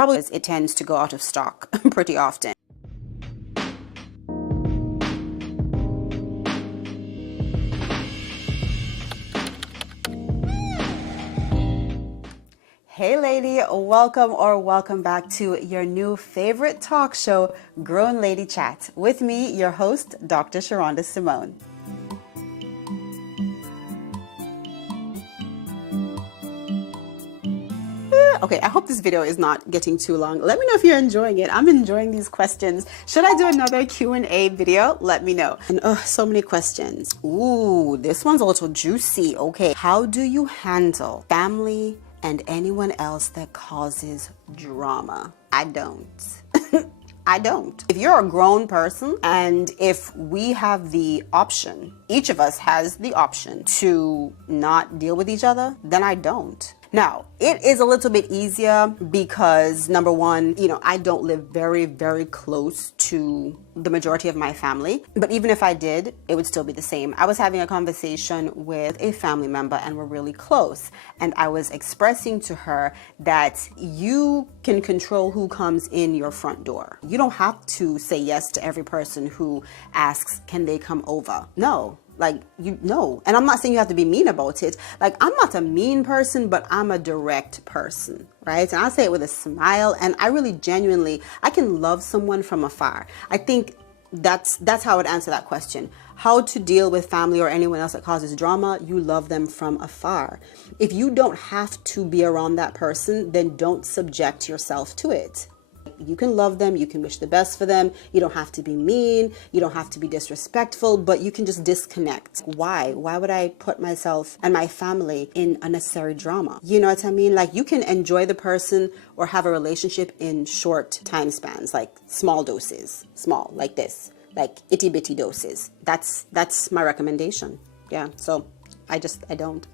Probably it tends to go out of stock pretty often. Hey lady, welcome back to your new favorite talk show, Grown Lady Chat, with me, your host, Dr. Sherunda Simone. Okay, I hope this video is not getting too long. Let me know if you're enjoying it. I'm enjoying these questions. Should I do another Q&A video? Let me know. And so many questions. Ooh, this one's a little juicy. Okay, how do you handle family and anyone else that causes drama? I don't. I don't. If you're a grown person and if we have the option, each of us has the option to not deal with each other, then I don't. Now, it is a little bit easier because number one, I don't live very, very close to the majority of my family. But even if I did, it would still be the same. I was having a conversation with a family member and we're really close. And I was expressing to her that you can control who comes in your front door. You don't have to say yes to every person who asks, can they come over? No. And I'm not saying you have to be mean about it. I'm not a mean person, but I'm a direct person, right? And I say it with a smile, and I really genuinely, I can love someone from afar. I think that's how I would answer that question. How to deal with family or anyone else that causes drama, you love them from afar. If you don't have to be around that person, then don't subject yourself to it. You can love them, you can wish the best for them, you don't have to be mean, you don't have to be disrespectful, but you can just disconnect. Why? Why would I put myself and my family in unnecessary drama? You know what I mean? You can enjoy the person or have a relationship in short time spans, like small doses, like this, like itty bitty doses. That's my recommendation. Yeah, so I don't.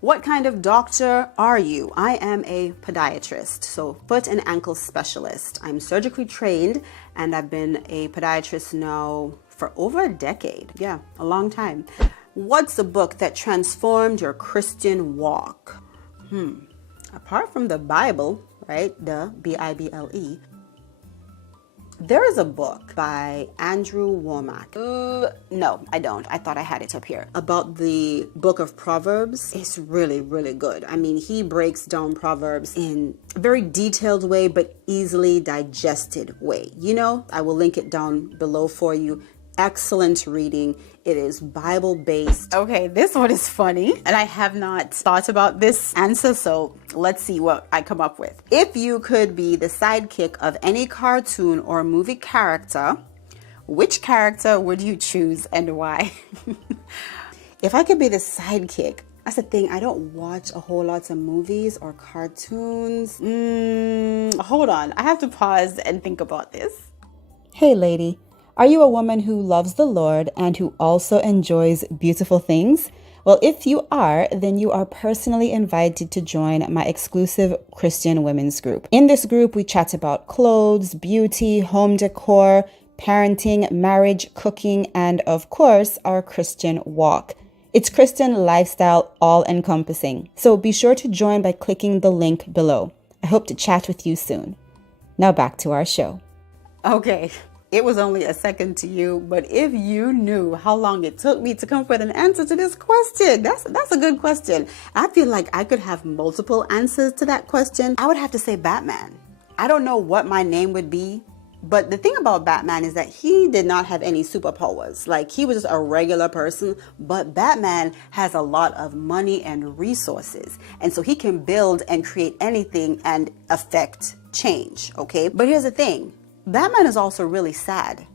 What kind of doctor are you? I am a podiatrist, so foot and ankle specialist. I'm surgically trained and I've been a podiatrist now for over a decade. Yeah, a long time. What's a book that transformed your Christian walk? Apart from the Bible, right? The Bible. There is a book by Andrew Womack. No, I don't. I thought I had it up here. About the book of Proverbs. It's really, really good. I mean, he breaks down Proverbs in a very detailed way, but easily digested way. I will link it down below for you. Excellent reading. It is Bible-based. Okay, this one is funny, and I have not thought about this answer, so let's see what I come up with. If you could be the sidekick of any cartoon or movie character, which character would you choose and why? If I could be the sidekick, that's the thing. I don't watch a whole lot of movies or cartoons. Hold on. I have to pause and think about this. Hey, lady. Are you a woman who loves the Lord and who also enjoys beautiful things? Well, if you are, then you are personally invited to join my exclusive Christian women's group. In this group, we chat about clothes, beauty, home decor, parenting, marriage, cooking, and of course, our Christian walk. It's Christian lifestyle all encompassing. So be sure to join by clicking the link below. I hope to chat with you soon. Now back to our show. Okay. It was only a second to you, but if you knew how long it took me to come up with an answer to this question, that's a good question. I feel like I could have multiple answers to that question. I would have to say Batman. I don't know what my name would be, but the thing about Batman is that he did not have any superpowers. He was just a regular person, but Batman has a lot of money and resources. And so he can build and create anything and affect change, okay? But here's the thing. Batman is also really sad.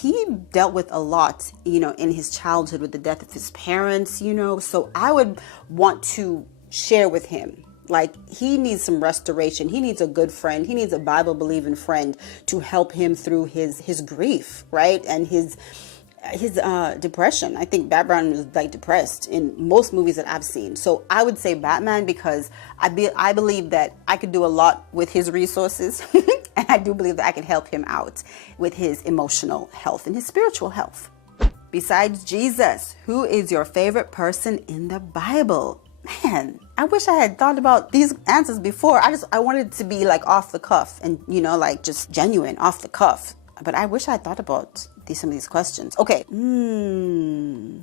He dealt with a lot, in his childhood with the death of his parents, so I would want to share with him. He needs some restoration. He needs a good friend. He needs a Bible-believing friend to help him through his grief, right? And his depression. I think Batman was depressed in most movies that I've seen. So I would say Batman because I believe that I could do a lot with his resources. And I do believe that I can help him out with his emotional health and his spiritual health. Besides Jesus, who is your favorite person in the Bible? Man, I wish I had thought about these answers before. I wanted it to be like off the cuff and, like just genuine off the cuff. But I wish I had thought about some of these questions. Okay.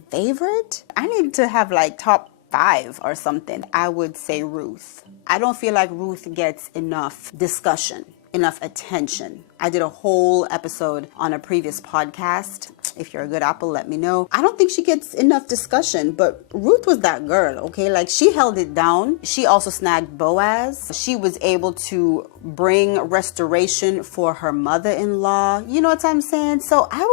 Favorite? I need to have like top 5 or something. I would say Ruth. I don't feel like Ruth gets enough discussion, enough attention. I did a whole episode on a previous podcast. If you're a good apple, let me know. I don't think she gets enough discussion, but Ruth was that girl, okay? Like, she held it down. She also snagged Boaz. She was able to bring restoration for her mother-in-law. You know what I'm saying? So I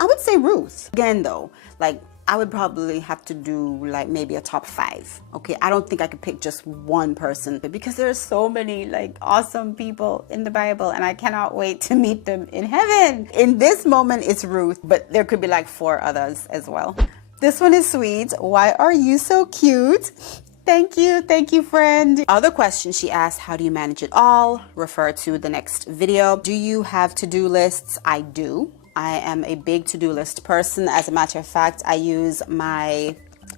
would say Ruth. Again, though, like, I would probably have to do like maybe a top 5. Okay, I don't think I could pick just one person because there's so many like awesome people in the Bible and I cannot wait to meet them in heaven. In this moment, it's Ruth, but there could be like 4 others as well. This one is sweet. Why are you so cute? Thank you, friend. Other question she asked, how do you manage it all? Refer to the next video. Do you have to-do lists? I do. I am a big to-do list person. As a matter of fact, I use my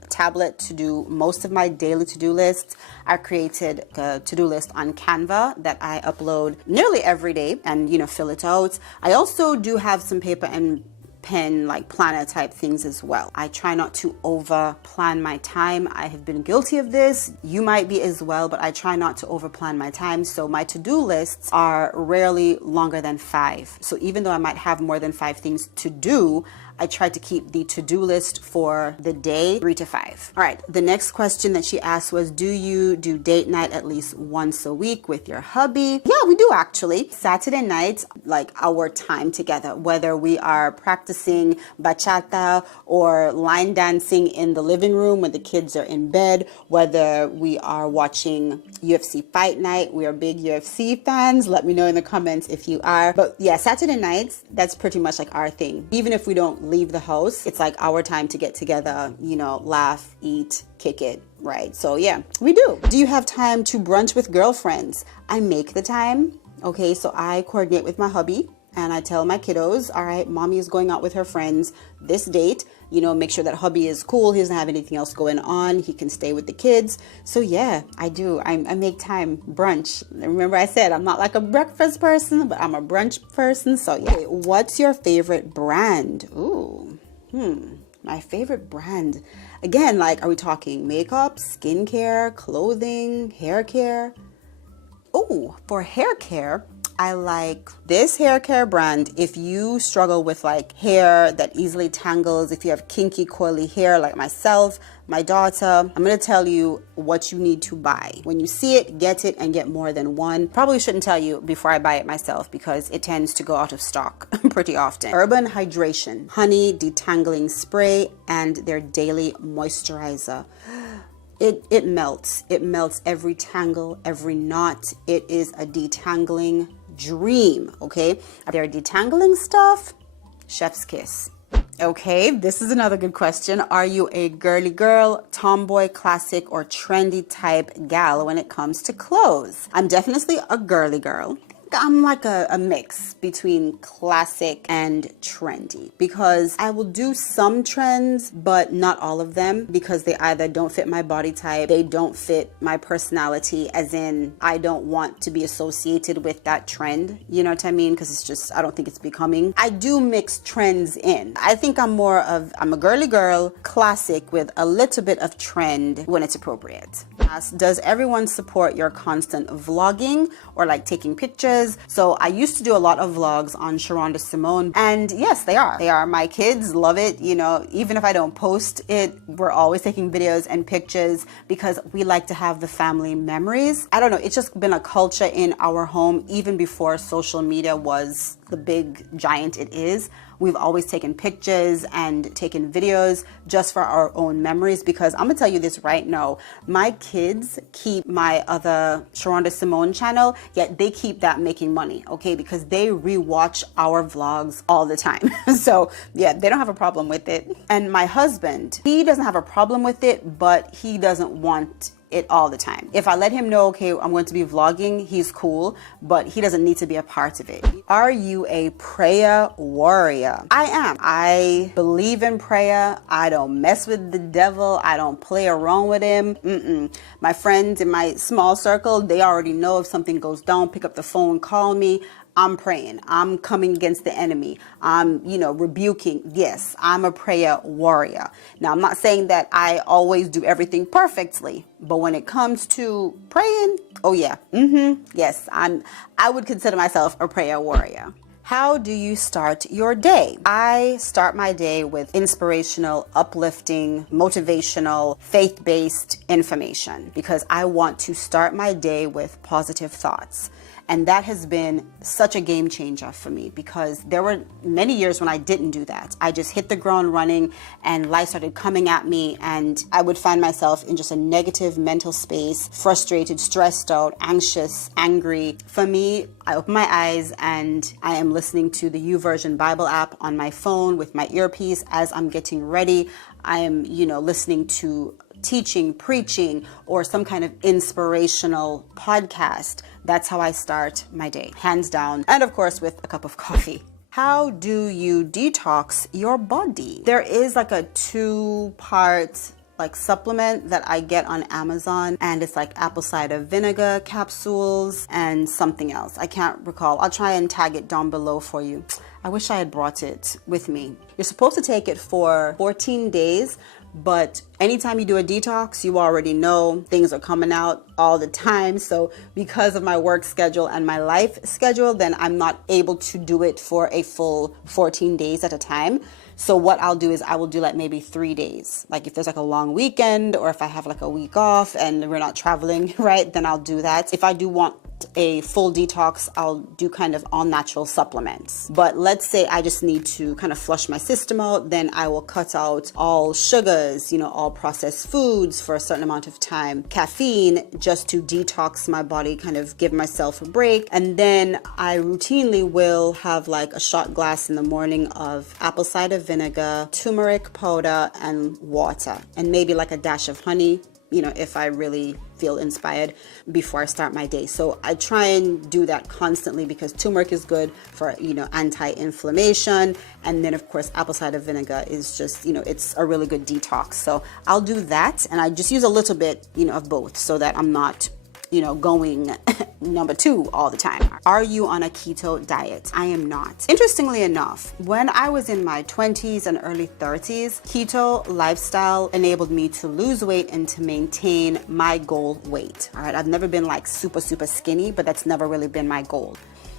tablet to do most of my daily to-do lists. I created a to-do list on Canva that I upload nearly every day and, fill it out. I also do have some paper and pen, like planner type things as well. I try not to over plan my time. I have been guilty of this. You might be as well, but I try not to over plan my time. So my to-do lists are rarely longer than 5. So even though I might have more than 5 things to do, I try to keep the to-do list for the day 3 to 5. All right, the next question that she asked was, do you do date night at least once a week with your hubby? Yeah, we do actually. Saturday nights, like our time together, whether we are practicing bachata or line dancing in the living room when the kids are in bed, whether we are watching UFC fight night. We are big UFC fans. Let me know in the comments if you are. But yeah, Saturday nights, that's pretty much like our thing. Even if we don't leave the house, it's like our time to get together, laugh, eat, kick it, right? So yeah, we do. Do you have time to brunch with girlfriends? I make the time. Okay, so I coordinate with my hubby and I tell my kiddos, all right, mommy is going out with her friends this date. Make sure that hubby is cool. He doesn't have anything else going on. He can stay with the kids. So yeah, I do. I make time. Brunch. Remember I said I'm not like a breakfast person, but I'm a brunch person. So yeah. What's your favorite brand? Ooh, my favorite brand. Again, like, are we talking makeup, skincare, clothing, hair care? Oh, for hair care, I like this hair care brand. If you struggle with like hair that easily tangles, if you have kinky, coily hair like myself, my daughter, I'm going to tell you what you need to buy. When you see it, get it and get more than one. Probably shouldn't tell you before I buy it myself because it tends to go out of stock pretty often. Urban Hydration, honey detangling spray, and their daily moisturizer. It melts. It melts every tangle, every knot. It is a detangling dream, okay? Their detangling stuff, chef's kiss. Okay, this is another good question. Are you a girly girl, tomboy, classic, or trendy type gal when it comes to clothes? I'm definitely a girly girl. I'm like a mix between classic and trendy because I will do some trends, but not all of them because they either don't fit my body type, they don't fit my personality, as in I don't want to be associated with that trend. You know what I mean? Because it's just, I don't think it's becoming. I do mix trends in. I think I'm a girly girl, classic with a little bit of trend when it's appropriate. Does everyone support your constant vlogging or like taking pictures? So I used to do a lot of vlogs on Sherunda Simone, and yes, they are. My kids love it. Even if I don't post it, we're always taking videos and pictures because we like to have the family memories. I don't know. It's just been a culture in our home even before social media was the big giant it is. We've always taken pictures and taken videos just for our own memories because I'm gonna tell you this right now, my kids keep my other Sherunda Simone channel, yet they keep that making money, okay? Because they rewatch our vlogs all the time. So yeah, they don't have a problem with it. And my husband, he doesn't have a problem with it, but he doesn't want it all the time. If I let him know, okay, I'm going to be vlogging, he's cool, but he doesn't need to be a part of it. Are you a prayer warrior? I am. I believe in prayer. I don't mess with the devil. I don't play around with him. My friends in my small circle, they already know if something goes down, pick up the phone, call me. I'm praying. I'm coming against the enemy. I'm, rebuking. Yes, I'm a prayer warrior. Now, I'm not saying that I always do everything perfectly, but when it comes to praying, oh yeah, yes, I would consider myself a prayer warrior. How do you start your day? I start my day with inspirational, uplifting, motivational, faith-based information because I want to start my day with positive thoughts. And that has been such a game changer for me because there were many years when I didn't do that. I just hit the ground running and life started coming at me and I would find myself in just a negative mental space, frustrated, stressed out, anxious, angry. For me, I open my eyes and I am listening to the YouVersion Bible app on my phone with my earpiece as I'm getting ready. I am, listening to teaching, preaching, or some kind of inspirational podcast. That's how I start my day, hands down. And of course, with a cup of coffee. How do you detox your body? There is like a 2-part supplement that I get on Amazon, and it's like apple cider vinegar capsules and something else. I can't recall. I'll try and tag it down below for you. I wish I had brought it with me. You're supposed to take it for 14 days, but anytime you do a detox, you already know things are coming out all the time. So because of my work schedule and my life schedule, then I'm not able to do it for a full 14 days at a time. So what I'll do is I will do maybe 3 days. If there's a long weekend or if I have a week off and we're not traveling, right, then I'll do that. If I do want a full detox, I'll do kind of all natural supplements. But let's say I just need to kind of flush my system out, then I will cut out all sugars, all processed foods for a certain amount of time, caffeine, just to detox my body, kind of give myself a break. And then I routinely will have a shot glass in the morning of apple cider vinegar, turmeric powder, and water, and maybe a dash of honey, if I really feel inspired before I start my day. So I try and do that constantly because turmeric is good for, anti-inflammation. And then of course, apple cider vinegar is just, it's a really good detox. So I'll do that. And I just use a little bit, of both so that I'm not, going number 2 all the time. Are you on a keto diet? I am not. Interestingly enough, when I was in my 20s and early 30s, keto lifestyle enabled me to lose weight and to maintain my goal weight. All right, I've never been super skinny, but that's never really been my goal.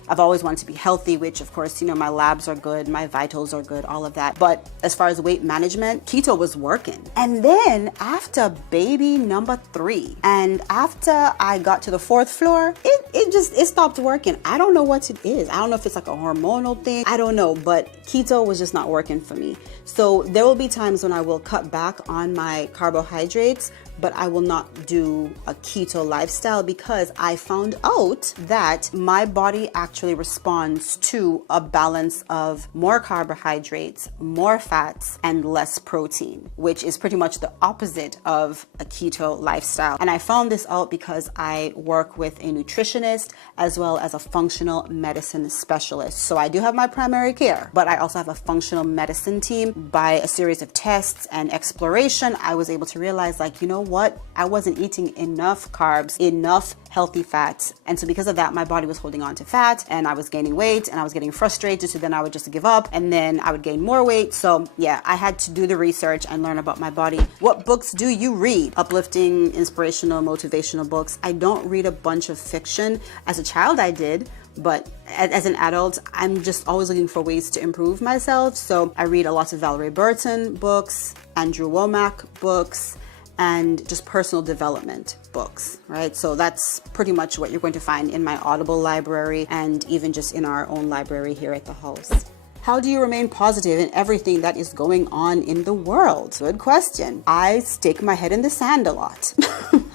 I've always wanted to be healthy, which of course, my labs are good, my vitals are good, all of that. But as far as weight management, keto was working. And then after baby number 3, and after I got to the 4th floor, it stopped working. I don't know what it is. I don't know if it's a hormonal thing. I don't know, but keto was just not working for me. So there will be times when I will cut back on my carbohydrates, but I will not do a keto lifestyle because I found out that my body actually responds to a balance of more carbohydrates, more fats, and less protein, which is pretty much the opposite of a keto lifestyle. And I found this out because I work with a nutritionist as well as a functional medicine specialist. So I do have my primary care, but I also have a functional medicine team. By a series of tests and exploration, I was able to realize what? I wasn't eating enough carbs, enough healthy fats. And so because of that, my body was holding on to fat and I was gaining weight and I was getting frustrated. So then I would just give up and then I would gain more weight. So yeah, I had to do the research and learn about my body. What books do you read? Uplifting, inspirational, motivational books. I don't read a bunch of fiction. As a child, I did. But as an adult, I'm just always looking for ways to improve myself. So I read a lot of Valerie Burton books, Andrew Womack books, and just personal development books, right? So that's pretty much what you're going to find in my Audible library and even just in our own library here at the house. How do you remain positive in everything that is going on in the world? Good question. I stick my head in the sand a lot.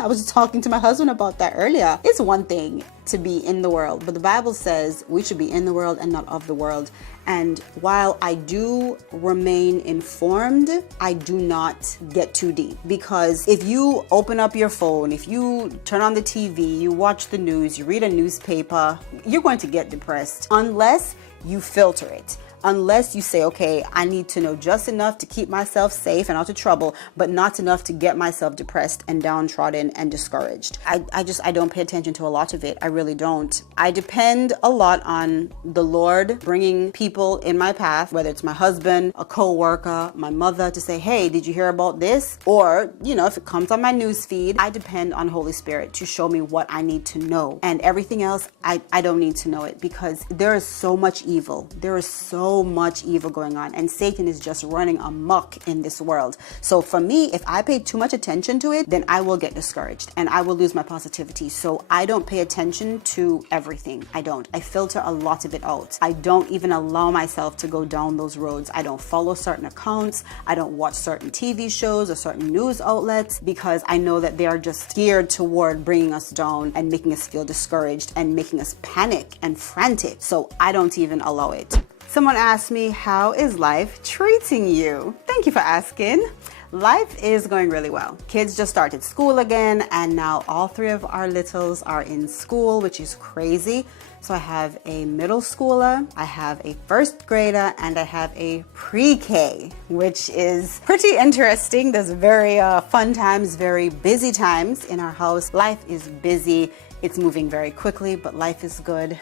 I was talking to my husband about that earlier. It's one thing to be in the world, but the Bible says we should be in the world and not of the world. And while I do remain informed, I do not get too deep, because if you open up your phone, if you turn on the TV, you watch the news, you read a newspaper, you're going to get depressed unless you filter it. Unless you say, okay, I need to know just enough to keep myself safe and out of trouble, but not enough to get myself depressed and downtrodden and discouraged. I don't pay attention to a lot of it. I really don't. I depend a lot on the Lord bringing people in my path, whether it's my husband, a co-worker, my mother, to say, hey, did you hear about this? Or, you know, if it comes on my news feed, I depend on Holy Spirit to show me what I need to know. And everything else, I don't need to know it, because there is so much evil. There is so much evil going on, and Satan is just running amok in this world. So for me, if I pay too much attention to it, then I will get discouraged and I will lose my positivity. So I don't pay attention to everything. I don't. I filter a lot of it out. I don't even allow myself to go down those roads. I don't follow certain accounts. I don't watch certain TV shows or certain news outlets, because I know that they are just geared toward bringing us down and making us feel discouraged and making us panic and frantic. So I don't even allow it. Someone asked me, how is life treating you? Thank you for asking. Life is going really well. Kids just started school again, and now all three of our littles are in school, which is crazy. So I have a middle schooler, I have a first grader, and I have a pre-K, which is pretty interesting. There's very fun times, very busy times in our house. Life is busy. It's moving very quickly, but life is good.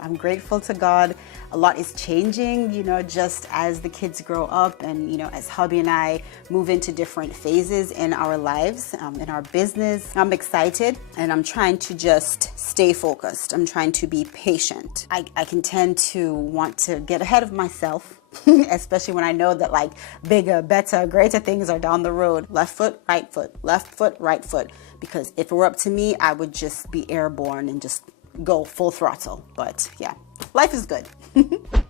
I'm grateful to God. A lot is changing, you know, just as the kids grow up, and, you know, as hubby and I move into different phases in our lives, in our business. I'm excited, and I'm trying to just stay focused. I'm trying to be patient. I can tend to want to get ahead of myself, especially when I know that like bigger, better, greater things are down the road. Left foot, right foot, left foot, right foot. Because if it were up to me, I would just be airborne and just go full throttle. But yeah, life is good.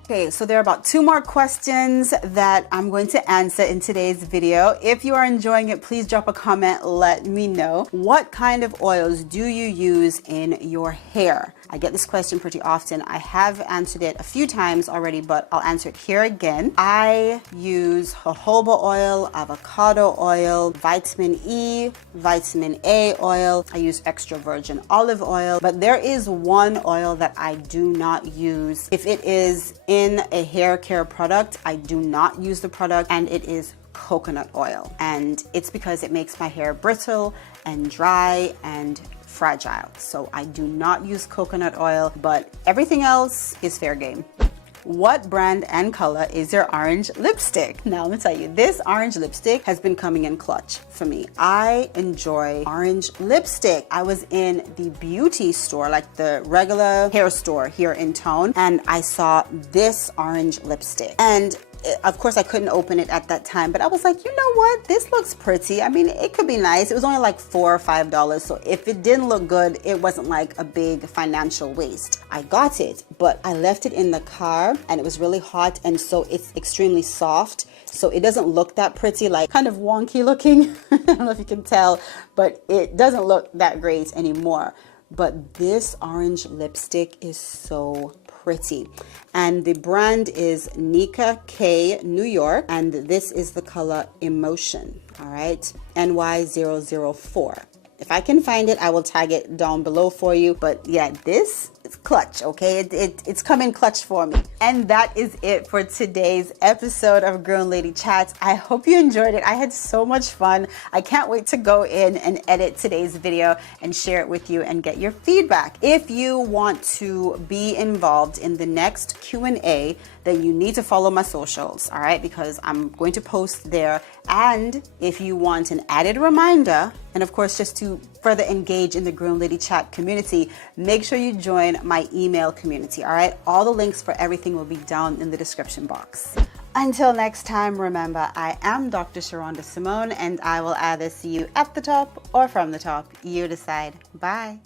Okay, so there are about 2 more questions that I'm going to answer in today's video. If you are enjoying it, please drop a comment, let me know. What kind of oils do you use in your hair? I get this question pretty often. I have answered it a few times already, but I'll answer it here again. I use jojoba oil, avocado oil, vitamin E, vitamin A oil. I use extra virgin olive oil, but there is one oil that I do not use. If it is in a hair care product, I do not use the product, and it is coconut oil. And it's because it makes my hair brittle and dry and fragile. So I do not use coconut oil, but everything else is fair game. What brand and color is your orange lipstick? Now, let me tell you, this orange lipstick has been coming in clutch for me. I enjoy orange lipstick. I was in the beauty store, like the regular hair store here in town, and I saw this orange lipstick. And of course, I couldn't open it at that time, but I was like, you know what? This looks pretty. I mean, it could be nice. It was only like $4 or $5. So if it didn't look good, it wasn't like a big financial waste. I got it, but I left it in the car and it was really hot. And so it's extremely soft. So it doesn't look that pretty, like kind of wonky looking. I don't know if you can tell, but it doesn't look that great anymore. But this orange lipstick is so pretty. And the brand is Nika K New York, and this is the color Emotion. All right, NY004. If I can find it, I will tag it down below for you. But yeah, this is clutch, okay? It's coming clutch for me. And that is it for today's episode of Grown Lady Chats. I hope you enjoyed it. I had so much fun. I can't wait to go in and edit today's video and share it with you and get your feedback. If you want to be involved in the next Q&A, then you need to follow my socials, all right? Because I'm going to post there. And if you want an added reminder, and of course, just to further engage in the Grown Lady Chat community, make sure you join my email community, all right? All the links for everything will be down in the description box. Until next time, remember, I am Dr. Sherunda Simone, and I will either see you at the top or from the top. You decide. Bye.